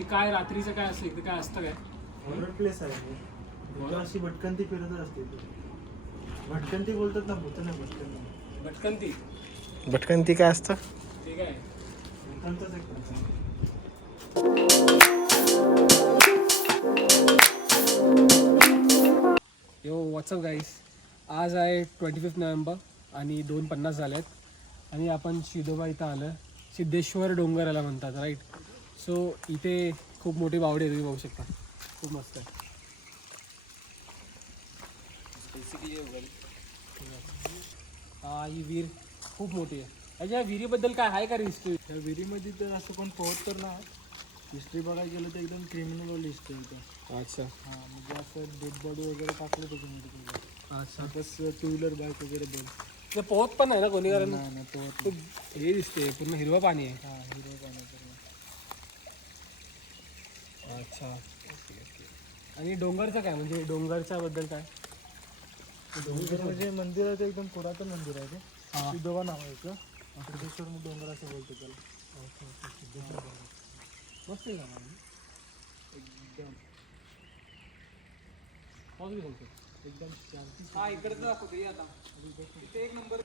म्हणजे काय रात्रीचं काय असतं इकडे काय असतं काय? हॉरर प्लेस आहे. अशी भटकंती फिरतच असते. भटकंती बोलतात ना, भूत नाही भटकंती. भटकंती भटकंती काय असतं? ठीक आहे. भूतांचाच एक प्रकार. यो व्हॉट्सअप गाईस, आज आहे 25 नोव्हेंबर आणि 2:50 झाले आहेत आणि आपण शिदोबा इथं आलं. सिद्धेश्वर डोंगराला म्हणतात राईट. सो इथे खूप मोठी बावडी आहे, तुम्ही बघू शकता. खूप मस्त आहे. हा ही विहीर खूप मोठी आहे. या विहिरीबद्दल काय आहे का हिस्ट्री? त्या विहिरीमध्ये तर असं कोण पोहत तर नाही. हिस्ट्री बघायला गेलं तर एकदम क्रिमिनल हिस्ट्री होतं. अच्छा हां, म्हणजे असं डेड बॉडी वगैरे टाकलं त्याच्यामध्ये. अच्छा. बस टू व्हीलर बाईक वगैरे बोल. ते पोहत पण नाही ना कोणी, कारण नाही पोहत. खूप हे दिसते, पूर्ण हिरवं पाणी आहे. हां, हिरो पाण्याचं. अच्छा ओके ओके. आणि डोंगरचं काय, म्हणजे डोंगरच्या बद्दल काय? डोंगर म्हणजे मंदिर आहे ते एकदम पुरातन मंदिर आहे ते. हां. सिद्धोबा नावाचं. सिद्धेश्वर डोंगर असं बोलतो त्याला. मस्त आहे का? एकदम एकदम शांती. हा इकडचं दाखवते आता. इथे एक नंबर.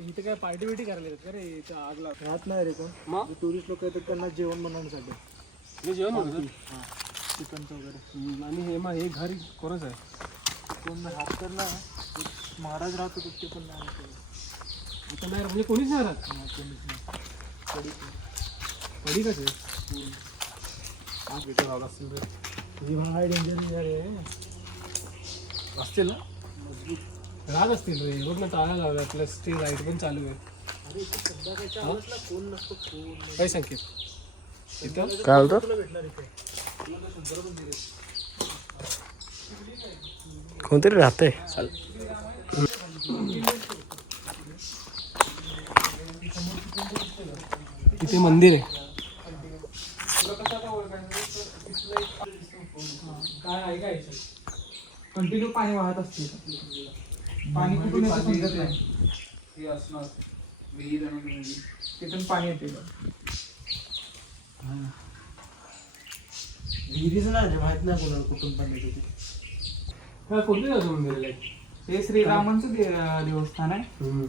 इथे काय पार्टी बिटी करायला येतात का रे? इथं आग लावतात. राहत नाही रे कोण. मग टुरिस्ट लोक येतात त्यांना जेवण बनवण्यासाठी. मी जेवण म्हणतो. हां, चिकनचं वगैरे. आणि हे मग हे घर कोणाचं आहे? कोण राहत तर नाही. एक महाराज राहत होते ते पण नाही केलं. इथं नाही म्हणजे कोणीच नाही राहत. हां, कोणीच नाही. कधी कसं आहे? आग इथं लावला असेल रे. ही भाई डेंजर आहे. असतील ना, राहत असतील रे. रोड ना चालायला लावला, प्लस ते लाईट पण चालू आहे. अरे इथे संध्याकाळच्या आवाज ना कोण नसतो. कोण काय संकेत इथं? काय बोलतो? तुला भेटणार इथे. कोणतरी राहतंय. इथे मंदिर आहे. काय आहे काय कंटिन्यू पाणी वाहत असते. पाणी कुठून येतं समजत नाही. तिथून पाणी येते. विहिरीचं नाही माहित नाही कोणाला कुठून पाणी येते ते. कोणते जायचं मंदिर आहे? हे श्रीरामांचं देवस्थान आहे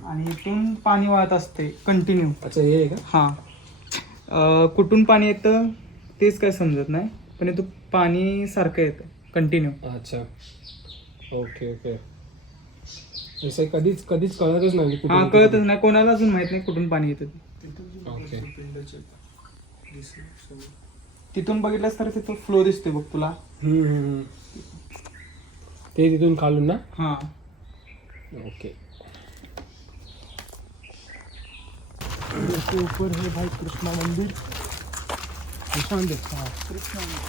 आणि इथून पाणी वाहत असते कंटिन्यू. अच्छा हे आहे का? हां, कुठून पाणी येतं तेच काय समजत नाही, पण इथं पाणी सारखं येतं कंटिन्यू. अच्छा ओके ओके. असं कधीच कधीच कळतच नाही कुठून हां, कळतच नाही कोणाला, अजून माहित नाही कुठून पाणी येतं ते. ओके. तिथून बघितलंस तर तिथं फ्लो दिसतोय बघ तुला. ते तिथून खालून ना. हां, ओके. इसके ऊपर है भाई कृष्णा मंदिर. कृष्णा मंदिर. हां कृष्णा मंदिर.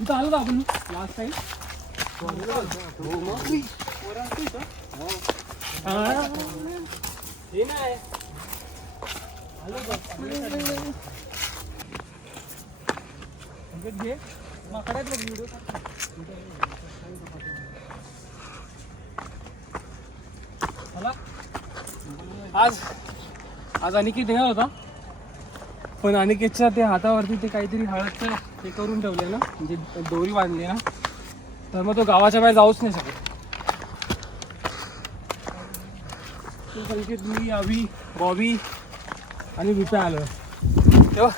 इथं आलो का आपण लास्ट टाइम? हे नाही घे माकडात बघ व्हिडिओ. आज अनिकेत येणार होता, पण अनिकेतच्या ते हातावरती ते काहीतरी हळदचं हे करून ठेवले ना, म्हणजे दोरी बांधली ना, तर मग तो गावाच्या बाहेर जाऊच नाही शकत. तो संकेत, मी, अभि, बॉबी आणि रुपया आलो तेव्हा.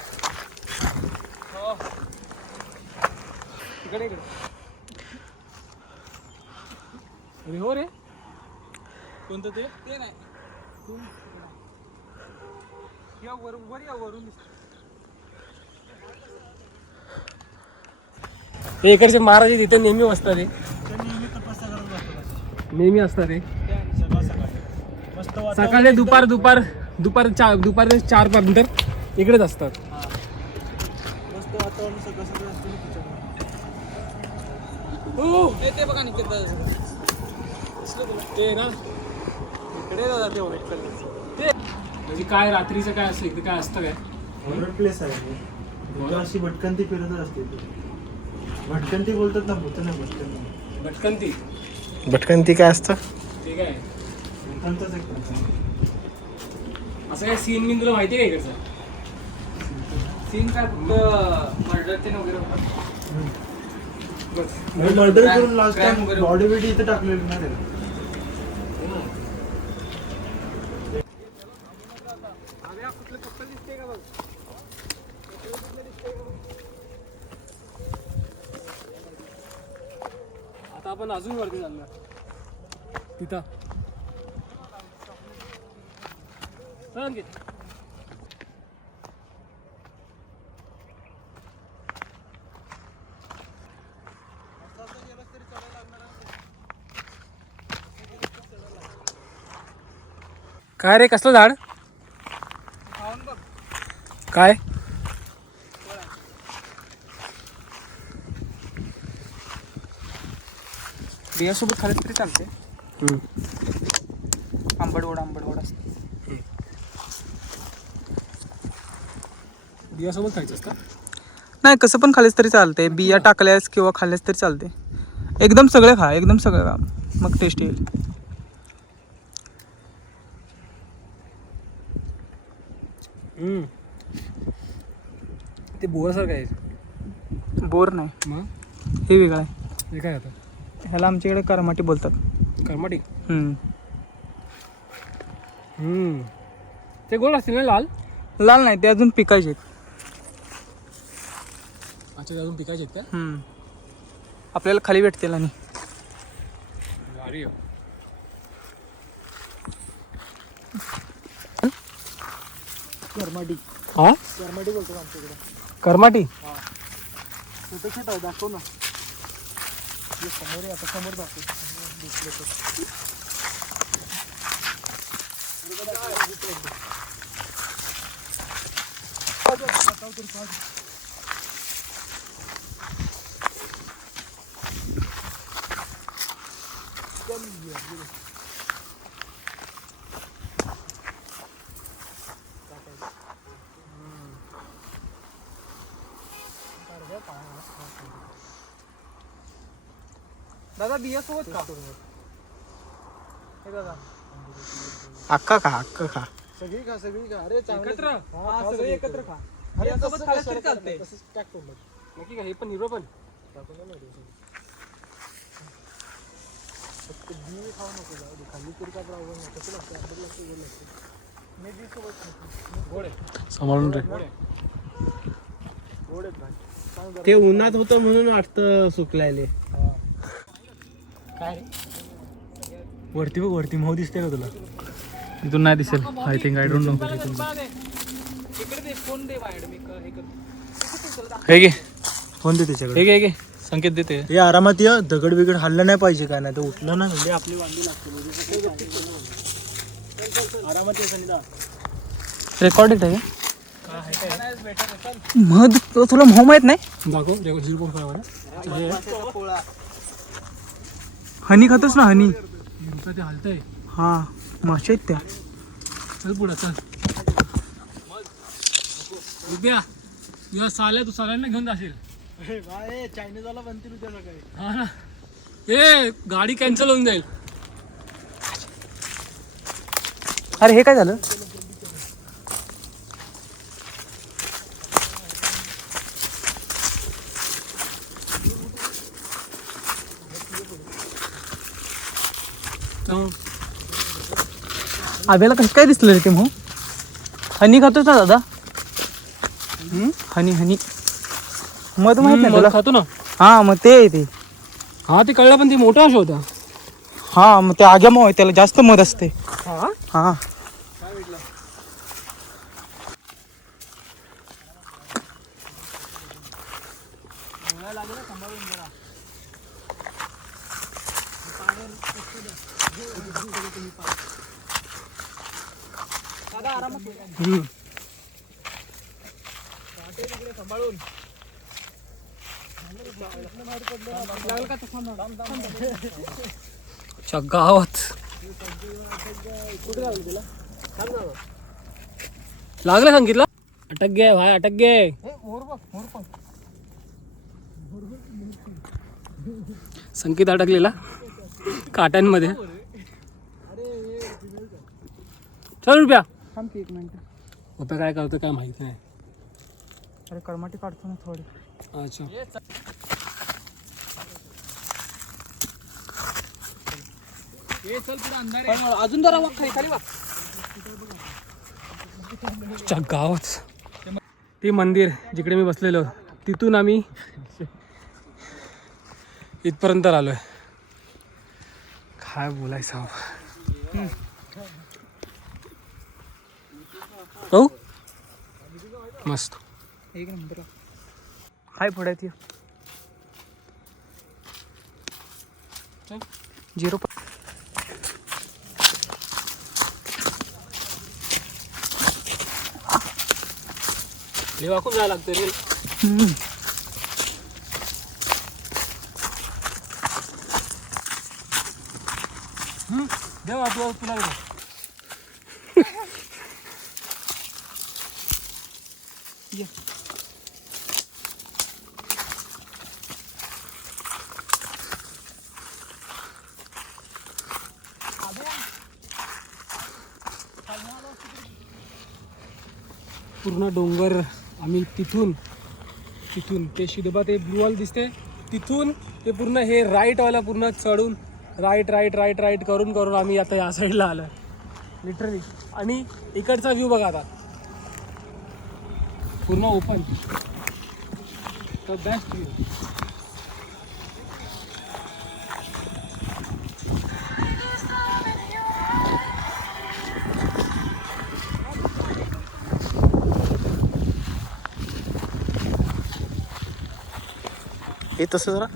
इकडे इकडे अरे हो रे. कोणतं ते नाही वर या वरून. हे इकडचे महाराज तिथे नेहमी बसतात. ते नेहमी तपस्या करत असतात. नेहमी असतात. ते सकाळ मस्त सकाळी दुपारचे 4 पर्यंत इकडेच असतात. मस्त वातावरण सगळं असतं ना तिच्याकडे. ते बघा निकेत ते ना इकडे ते म्हणजे काय रात्रीचं काय असतं, इकडे काय असतं काय? हॉरर प्लेस आहे. अशी भटकंती फिरतच असते. भटकंती बोलतात ना, भूत नाही भटकंती. भटकंती भटकंती काय असतं? ठीक आहे. भटकंतीच एक प्रकार. असं काय सीन बिन तुला माहिती आहे का इकडचं? सीन काय फक्त मर्डर ते वगैरे होतात. बस. मर्डर करून लास्ट Crime टाइम वगैरे. बॉडी बिडी इथे टाकलेली ना त्याला. आता आपण अजून वरती चाललो तिथं. चल अंकित. काय रे, कसलं झाड? काय? बियासोबत खालीच तरी चालते. आंबडवड असते. बियासोबत खायचं असतं? नाही, कसं पण खालीच तरी चालते. बिया टाकल्यास किंवा खाल्ल्यास तरी चालते. एकदम सगळे खा, मग टेस्ट येईल. ते बोरासारखं आहे. बोर नाही, मग हे वेगळं आहे. हे काय आता? ह्याला आमच्याकडे करमाटी बोलतात. कर्माटी. हम्म. ते गोड असतील ना, लाल? लाल नाही, ते अजून पिकायचे आहेत. अच्छा, ते अजून पिकायचे आहेत का? आपल्याला खाली भेटतील. आणि भारी आहे. कर्माटी. हा, कर्माटी बोलतो आमच्याकडे. कर्माटी. छोटं छोटं आहे, दाखव ना. हे समोर आहे, आता समोर दाखव. दिसलं तर. दादा बियासोबत खा. हे दादा अक्का खा, अक्का खा. सगळी खा. अरे चांगलं. एकत्र? हा, खा सगळे एकत्र खा. अरे बियासोबत तसं खाल्लं कशाला तरी चालते. तसंच टाक तोंडात. नक्की का? हे पण हिरो पण? टाकून नाही माहिती. फक्त बी खाऊ नको, जाऊ दे. खाल्ली तरी काय प्रॉब्लेम नाही. कसं लागतं? आंबट लागतं, गोड लागतं. मी बी सोबत खातो. गोड आहे. सांभाळून रे. गोड आहे. गोड आहेत भाई. सांग जरा. ते उन्हात होतं म्हणून वाटतं सुकलायले. काय रे? वरती बघ, वरती मऊ दिसते का तुला? इथून नाही दिसेल. I think I don't know. इकडे दे, फोन दे बाहेर. मी हे करतो. हे घे, फोन दे त्याच्याकडे. घे संकेत देते. हे आरामात ये. दगड बिगड हल्लं नाही पाहिजे, काय नाही तर उठलं ना म्हणजे आपली वांदी लागते. आरामात ये संध्या. रेकॉर्डेड आहे मध. तुला मोह माहित नाही? दाखव. 0.5. हनी खातोस ना, हनी? ते हलतंय. हा, मासे आहेत त्या. चल पुढं, चल. रुपया तुझ्या साल्या, तू सगळ्यांना घेऊन जाशील. चायनीजवाला बनतील उद्या सकाळी. हा ना. ए, गाडी कॅन्सल होऊन जाईल. अरे हे काय झालं? आब्याला कसं काय दिसलं रे ते मग? हनी खातोस ना दादा? हनी मध माहित नाही तुला? खातो ना. हा, मग ते आहे ते. हा, ते कळलं, पण ते मोठा असा होता. हा, मग ते आग्या मग त्याला जास्त मध असते. हा, हा. गावात लागलं सांगितलं. अटक गे भाई, अटक गे. संकेत अटकलेला काट्यांमध्ये. चल रुपया. थांब की एक मिनिट. रुपया काय करतो काय माहित नाही. अरे कर्माटी काढतो ना थोडी. अच्छा अजून जरा वाग खाली वाग. च्या गावात ते मंदिर जिकडे मी बसलेलो तिथून आम्ही इथपर्यंत आलोय. काय बोलायचं हो मस्त. एक नंबर हाय पुढे ती 0. हे वाकून जायला लागतं रे. देवा तू तुला पूर्ण डोंगर आम्ही तिथून ते शिदोबा ते ब्लू वॉल दिसते तिथून ते पूर्ण हे राईट वाला पूर्ण चढून राईट करून आम्ही आता या साईडला आलो लिटरली. आणि इकडचा व्ह्यू बघा आता पूर्ण ओपन द बेस्ट व्ह्यू. हे तसं जरा